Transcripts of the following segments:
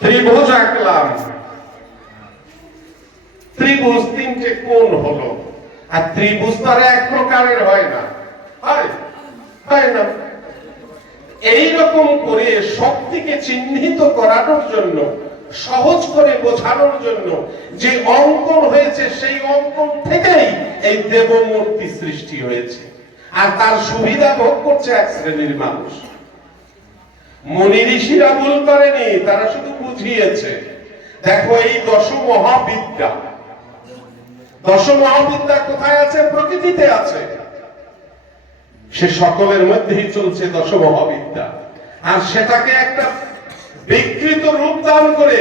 ত্রিভুজ আঁকলাম, ত্রিভুজ তিনটে কোণ হলো, আর ত্রিভুজ তো আর এক প্রকারের হয় না, হয় না। এইরকম করে শক্তিকে চিহ্নিত করানোর জন্য, সহজ করে বোঝানোর জন্য যে অঙ্কন হয়েছে, সেই অঙ্কন থেকেই এই দেবমূর্তি সৃষ্টি হয়েছে। আর তার সুবিধা ভোগ করছে এক শ্রেণীর মানুষ। মুনি ঋষিরা ভুল করেনি, তারা শুধু বুঝিয়েছে। দেখো, এই দশ মহাবিদ্যা, দশ মহাবিদ্যা কোথায় আছে? প্রকৃতিতে আছে। সে সকলের মধ্যেই চলছে দশ মহাবিদ্যা, আর সেটাকে একটা বিকৃত রূপ দান করে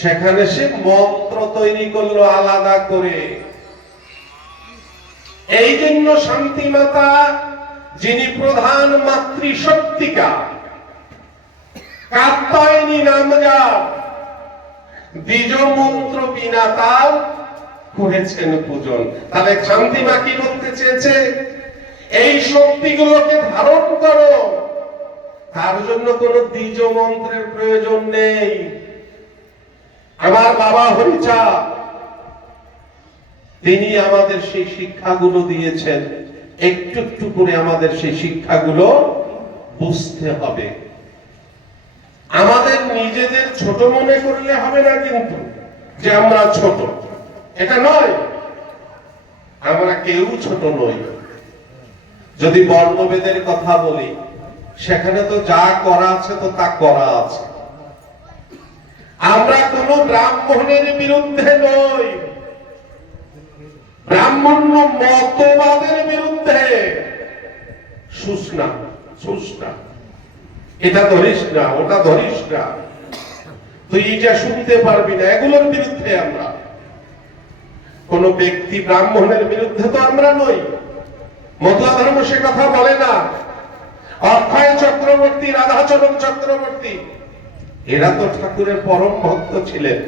সেখানে সে মন্ত্র তৈরি করলো আলাদা করে। এই জন্য শান্তিমাতা, যিনি প্রধান মাতৃশক্তিকা, কাত্যায়নী নাম যার, দ্বিজ মন্ত্র বিনা তার করেছেন পূজন। তাহলে শান্তিমা কি বলতে চেয়েছে? এই শক্তিগুলোকে ধারণ করো, তার জন্য কোন দ্বিজ মন্ত্রের প্রয়োজন নেই। আমার বাবা হরিচাঁদ, তিনি আমাদের সেই শিক্ষাগুলো দিয়েছেন। একটু একটু করে আমাদের সেই শিক্ষাগুলো বুঝতে হবে। আমাদের নিজেদের ছোট মনে করলে হবে না, কিন্তু যে আমরা ছোট, এটা নয়। আমরা কেউ ছোট নই। যদি বর্ণভেদের কথা বলি, সেখানে তো যা করা আছে তো তা করা আছে। আমরা কোন ব্রাহ্মণের বিরুদ্ধে নই, ব্রাহ্মণ্য মতবাদের বিরুদ্ধে। সুস্না সুস্না, এটা ধরিস না, ওটা ধরিস না, তুই এটা শুনতে পারবি না, এগুলোর বিরুদ্ধে আমরা। কোন ব্যক্তি ব্রাহ্মণের বিরুদ্ধে তো আমরা নই। মতুয়া ধর্ম সে কথা বলে না। অক্ষয় চক্রবর্তী, রাধাচরণ চক্রবর্তী, এরা তো ঠাকুরের পরম ভক্ত ছিলেন,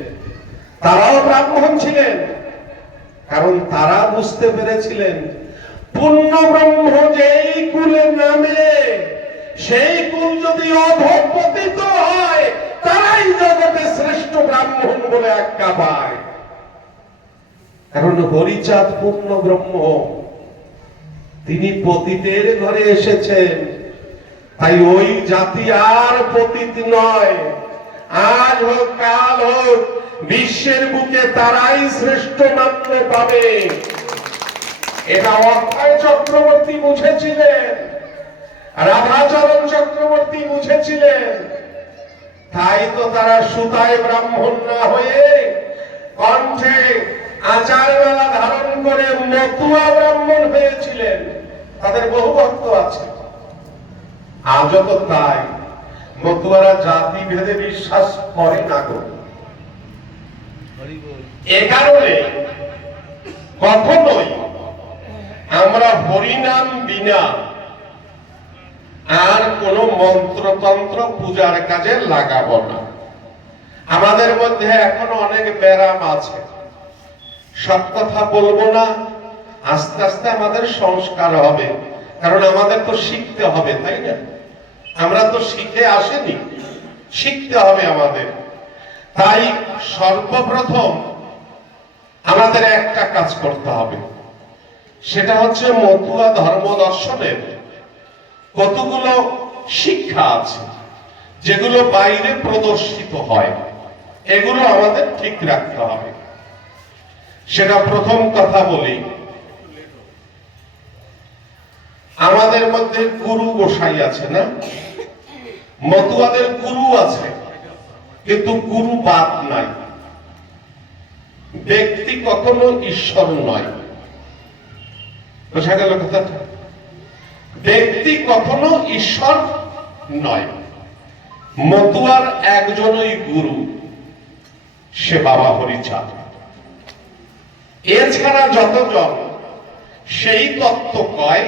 তারাও ব্রাহ্মণ ছিলেন। কারণ তারা বুঝতে পেরেছিলেন পূর্ণ ব্রহ্ম যেই কুলে নামে, সেই কুল যদি অধঃপতিত হয়, তারাই জগতে শ্রেষ্ঠ ব্রাহ্মণ বলে আজ্ঞা পায়। কারণ হরিচাঁদ পূর্ণ ব্রহ্ম, তিনি পতিতের ঘরে এসেছেন। তাই ওই জাতি আর পতিত নয়। আজ হোক কাল হোক, বিশ্বের বুকে তারাই শ্রেষ্ঠ মান্য পাবে। এটা অক্ষয় চক্রবর্তী বুঝেছিলেন, রাধাচরণ চক্রবর্তী বুঝেছিলেন। তাই তো তারা সুতায় ব্রাহ্মণ না হয়ে কণ্ঠে আচার মালা ধারণ করে মতুয়া ব্রাহ্মণ হয়েছিলেন। তাদের বহু ভক্ত আছে। আজও তো তাই। মতুয়ারা জাতি ভেদে বিশ্বাস করে না গো। এ কারণে কখনোই আমরা হরিনাম বিনা আর কোন মন্ত্রতন্ত্র পূজার কাজে লাগাবো না। আমাদের মধ্যে এখনো অনেক ব্যারাম আছে, সব কথা বলবো না। আস্তে আস্তে আমাদের সংস্কার হবে, কারণ আমাদের তো শিখতে হবে, তাই না? আমরা তো শিখে আসেনি, শিখতে হবে আমাদের। তাই সর্বপ্রথম আমাদের একটা কাজ করতে হবে, সেটা হচ্ছে মতুয়া ধর্ম দর্শনের কতগুলো শিক্ষা আছে যেগুলো বাইরে প্রদর্শিত হয়, এগুলো আমাদের ঠিক রাখতে হবে। সেটা প্রথম কথা বলি, আমাদের মধ্যে গুরু গোসাই আছে না? মতুয়াদের গুরু আছে, কিন্তু গুরু বাদ নাই। ব্যক্তি কখনো ঈশ্বর নয়, বোঝা গেল কথাটা? ব্যক্তি কখনো ঈশ্বর নয়। মতুয়ার একজনই গুরু, সে বাবা হরিচাঁদ। এছাড়া যতজন সেই তত্ত্ব কয়,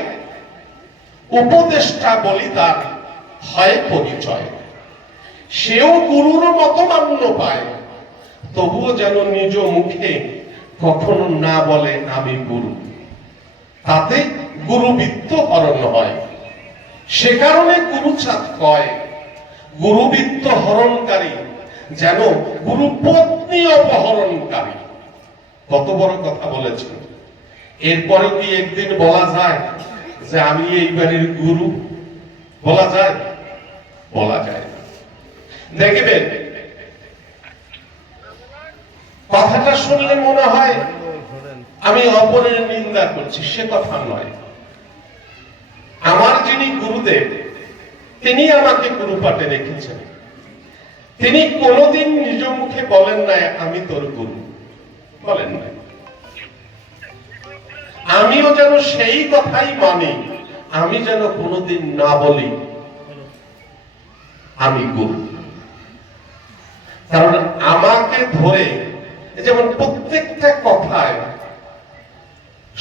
উপদেষ্টা বলি তার হয় পরিচয়। সেও গুরুর মতো মান্য পায়, তবুও যেন নিজ মুখে কখনো না বলে আমি গুরু। তাতে গুরুবিত্ত হরণ হয়। সে কারণে গুরুচাঁদ কয়, গুরুবিত্ত হরণকারী যেন গুরু পত্নী অপহরণকারী। কত বড় কথা বলেছেন। এরপরে কি একদিন বলা যায় যে আমি এই বাড়ির গুরু? বলা যায়? বলা যায় না। দেখবেন কথাটা শুনলে মনে হয় আমি অপরের নিন্দা করছি, সে কথা নয়। আমার যিনি গুরুদেব, তিনি আমাকে গুরু পাঠে রেখেছেন। তিনি কোনোদিন নিজ মুখে বলেন না আমি তোর গুরু, বলেন না। আমিও যেন সেই কথাই মানি, আমি যেন কোনোদিন না বলি আমি গুরু। কারণ আমাকে ধরে, যেমন প্রত্যেকটা কথায়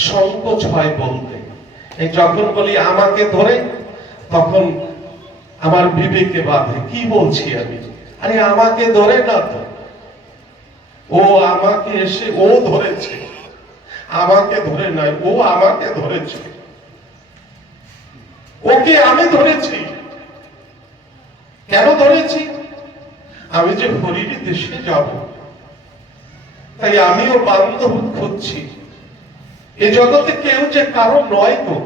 সংকোচ হয় বলতে। এই যখন বলি আমাকে ধরে, তখন আমার বিবেকে বাধে, কি বলছি আমি? আরে আমাকে ধরে না তো, ও আমাকে এসে ও ধরেছে, আমাকে ধরে নয়, ও আমাকে ধরেছে। ওকে আমি ধরেছি। কেন ধরেছি? আমি যে হরির দেশে যাব, তাই আমিও বান্ধব খুঁজছি। এ জগতে কেউ যে কারো নয় গো,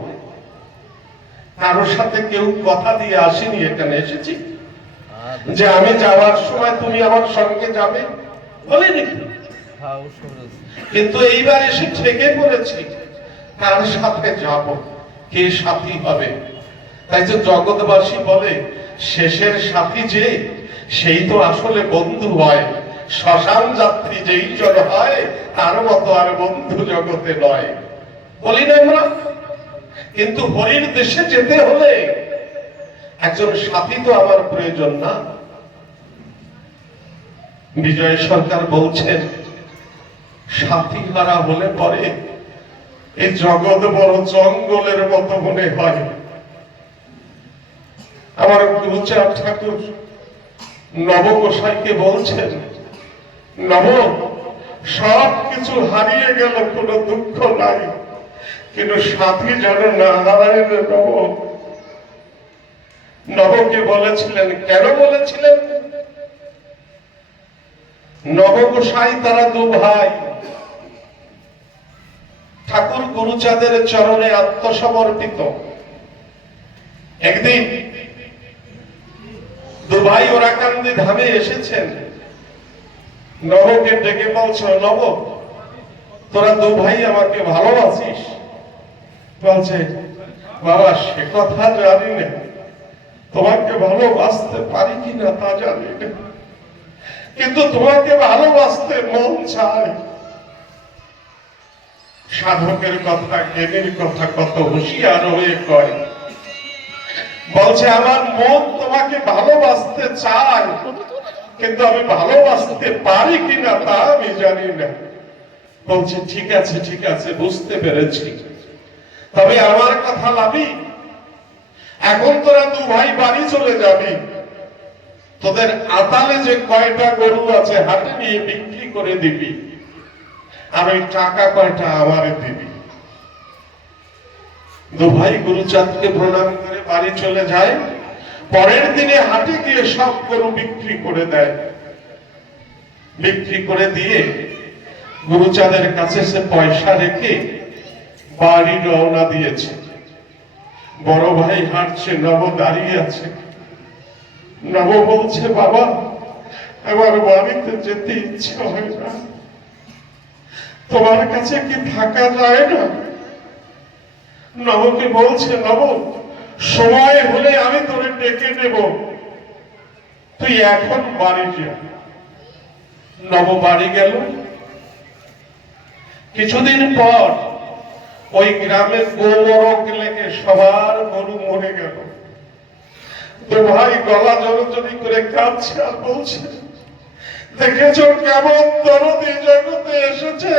কারোর সাথে কেউ কথা দিয়ে আসেনি, এখানে এসেছি যে আমি যাওয়ার সময় তুমি আমার সঙ্গে যাবে, বলিনি। কিন্তু এইবার এসে ঠেকে পড়েছি, কার সাথে যাব, কে সাথী হবে। তাই যে জগৎবাসী বলে শেষের সাথী যে, সেই তো আসলে বন্ধু হয়। শ্মশান যাত্রী যেই জন হয়, তার মতো আর বন্ধু জগতে নয়, বলি না আমরা? কিন্তু হরির দেশে যেতে হলে একজন সাথী তো আমার প্রয়োজন না? বিজয় সরকার বলছেন সাথী হারা হলে পরে এই জগৎ বড় জঙ্গলের মতো মনে হয়। আমার গুরুচাঁদ ঠাকুর নবগোসাইকে বলছেন, নব, সব কিছু হারিয়ে গেল, কোনো দুঃখ নাই, কিন্তু সাথী যেন না হারায় রে নব। নবকে বলেছিলেন, কেন বলেছিলেন? নবগোসাই তারা দু ভাই, ঠাকুর গুরুচাঁদের চরণে আত্মসমর্পিত। একদিন দু ভাই ওরাকান্দি ধামে এসেছেন। নবকে ডেকে বলছো, নব, তোরা দু ভাই আমাকে ভালোবাসিস? বলছে, বাবা সে কথা জানি না, তোমাকে ভালোবাসতে পারি কিনা তা জানি না, কিন্তু তোমাকে ভালোবাসতে মন চায়। সাধকের কথা, জ্ঞানীর কথা কত হুঁশিয়ার হয়ে কয়। বলছে আমার মন তোমাকে ভালোবাসতে চায়, কিন্তু আমি ভালোবাসতে পারি কিনা তা আমি জানি না। বলছে ঠিক আছে, ঠিক আছে, বুঝতে পেরেছি, তবে আমার কথা লাভি, এখন তোরা দু ভাই বাড়ি চলে যাবি, তোদের আতালে যে কয়টা গরু আছে হাটে নিয়ে বিক্রি করে দিবি, আর ওই টাকা কয়টা আমারে দিবি। দু ভাই গুরুচাঁদকে প্রণাম করে বাড়ি চলে যায়। পরের দিনে হাটে গিয়ে সব গরু বিক্রি করে দেয়। বিক্রি করে দিয়ে গুরুচাঁদের কাছে সে পয়সা রেখে বাড়ি রওনা দিয়েছে। বড় ভাই হাঁটছে, নব দাঁড়িয়ে আছে। নব বলছে, বাবা আমার বাড়িতে যেতে ইচ্ছে হয় না, তোমার কাছে কি থাকা যায় না? নবকে বলছে, নব সময় হলে আমি তোরে ডেকে নেব, তুই এখন বাড়ি যা। নব বাড়ি গেল। কিছুদিন পর ওই গ্রামের গোমরক লেগে সবার গরু মরে গেল। তো ভাই গলা জড়জড়ি করে কাঁদছে আর বলছে, দেখেছ কেমন দরদি জগতে এসেছে।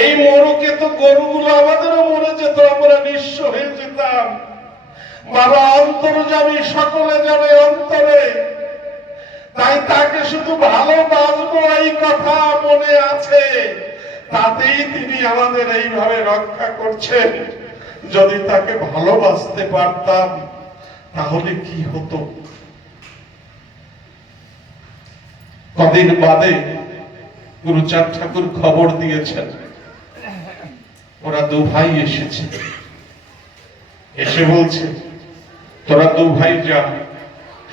এই মরুকে তো গরুগুলো আমাদেরও মরে যেত, আমরা নিঃস্ব হয়ে যেতাম। বাবা অন্তর্যামী, সকলে জানে অন্তরে, তাই তাকে শুধু ভালোবাসবো এই কথা মনে আছে, তাতেই তিনি আমাদের এইভাবে রক্ষা করছেন। যদি তাকে ভালোবাসতে পারতাম তাহলে কি হতো? কদিন বাদে গুরুচাঁদ ঠাকুর খবর দিয়েছেন ওরা দু ভাই এসেছে, এসে বলছে তোরা দু ভাই যা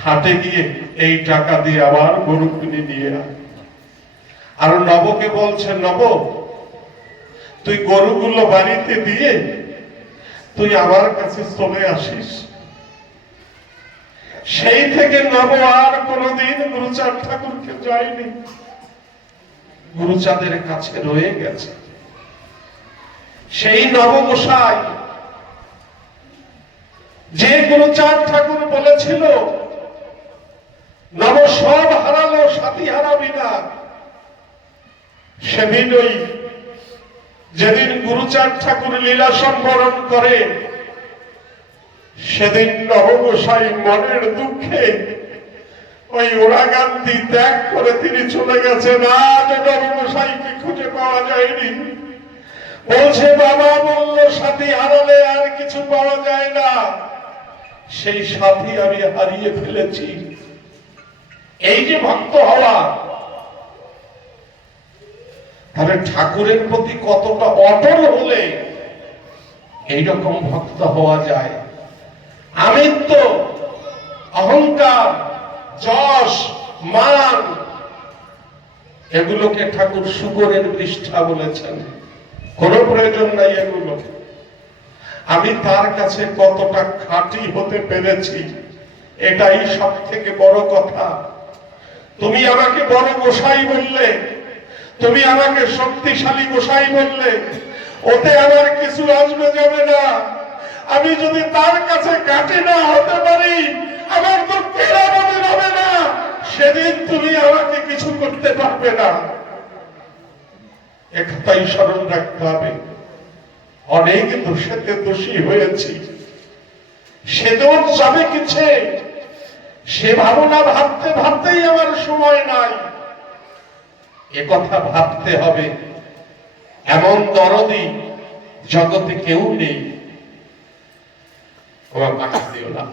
হাটে গিয়ে এই টাকা দিয়ে আবার গরু কিনে নিয়ে আয়। আর নবকে বলছে নব তুই গরুগুলো বাড়িতে দিয়ে তুই আমার কাছে চলে আসিস। সেই থেকে নব আর কোনদিন গুরুচাঁদ ঠাকুরকে যায়নি, গুরুচাঁদের কাছে রয়ে গেছে। সেই নব গোসাই যে গুরুচাঁদ ঠাকুর বলেছিল নব সব হারালো সাথী হারাবি না, সেদিনই যেদিন গুরুচাঁদ ঠাকুর লীলা সম্বরণ করে সেদিন নবগোসাই মনের দুঃখে ওই ওরাগান্তি ত্যাগ করে তিনি চলে গেছেন। আজ নবগোসাইকে খুঁজে পাওয়া যায়নি। বলছে বাবা বলল সাথী হারালে আর কিছু পাওয়া যায় না, সেই সাথী আমি হারিয়ে ফেলেছি। এই যে ভক্ত হওয়া, তাহলে ঠাকুরের প্রতি কতটা অটল হলে এইরকম ভক্ত হওয়া যায়। আমিত্ব, অহংকার, যশ, মান এগুলোকে ঠাকুর শুকরের পৃষ্ঠা বলেছেন, কোনো প্রয়োজন নাই এগুলো। আমি তার কাছে কতটা খাঁটি হতে পেরেছি এটাই সব থেকে বড় কথা। তুমি আমাকে বড় গোসাই বললে, তুমি আমাকে শক্তিশালী গোসাই বললে, ওতে আমার কিছু আসবে যাবে না। আমি যদি তার কাছে কাটে না হতে পারি আমার তো কেরামতি হবে না, সেদিন তুমি আমাকে কিছু করতে পারবে না। একটাই স্মরণ রাখতে হবে, অনেক দোষেতে দোষী হয়েছি, সে দোষ যাবে কিছু, সে ভাবনা ভাবতে ভাবতেই আমার সময় নাই। একথা ভাবতে হবে, এমন দরদি জগতে কেউ নেই। আমার পাশে দিও না।